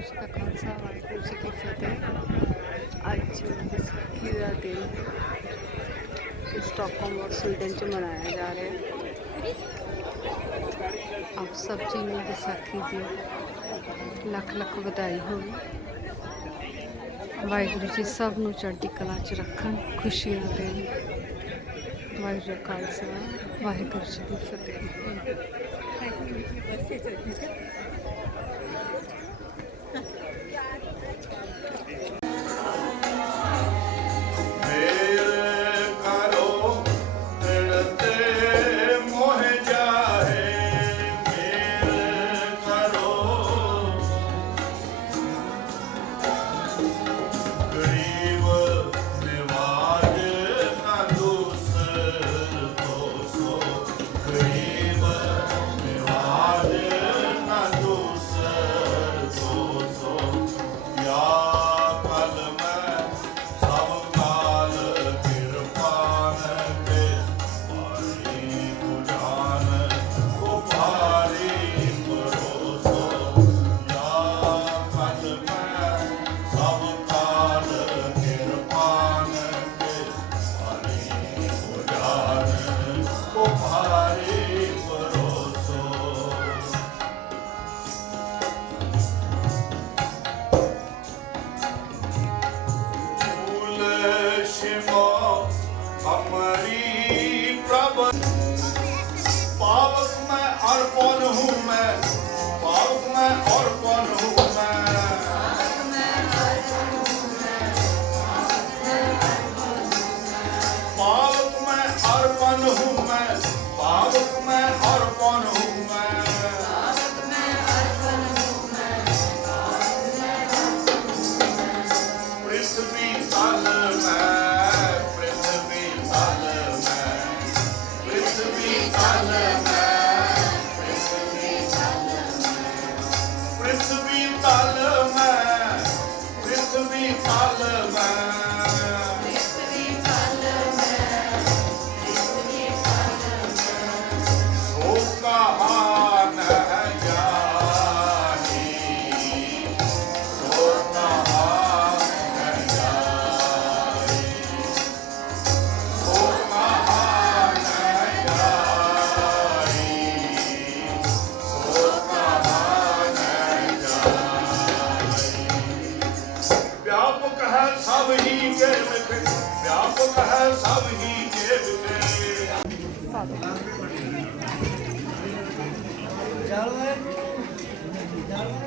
ਵਾਹਿਗੁਰੂ ਜੀ ਕਾ ਖਾਲਸਾ ਵਾਹਿਗੁਰੂ ਜੀ ਕੀ ਫਤਿਹ ਅੱਜ ਵਿਸਾਖੀ ਦਾ ਦਿਨ ਸਟਾਕਹੋਮ ਔਰ ਸਵੀਡਨ ਚ ਮਨਾਇਆ ਜਾ ਰਿਹਾ ਹੈ ਆਪ ਸਭ ਜੀ ਨੂੰ ਵਿਸਾਖੀ ਦੀ ਲੱਖ ਲੱਖ ਵਧਾਈ ਹੋਵੇ ਵਾਹਿਗੁਰੂ ਜੀ ਸਭ ਨੂੰ ਚੜ੍ਹਦੀ ਕਲਾ ਚ ਰੱਖਣ ਖੁਸ਼ੀਆਂ ਦੇਣ ਵਾਹਿਗੁਰੂ ਕਾ ਖਾਲਸਾ ਵਾਹਿਗੁਰੂ ਜੀ ਕੀ ਫਤਿਹ Shivam, Amari Prabhu. ਵਿਆਪਕ ਹੈ ਸਭ ਹੀ ਜੇਬ ਤੇ ਵਿਆਪਕ ਹੈ ਸਭ ਹੀ ਜੇਬ ਤੇ। ਚਲੋ ਚਲੋ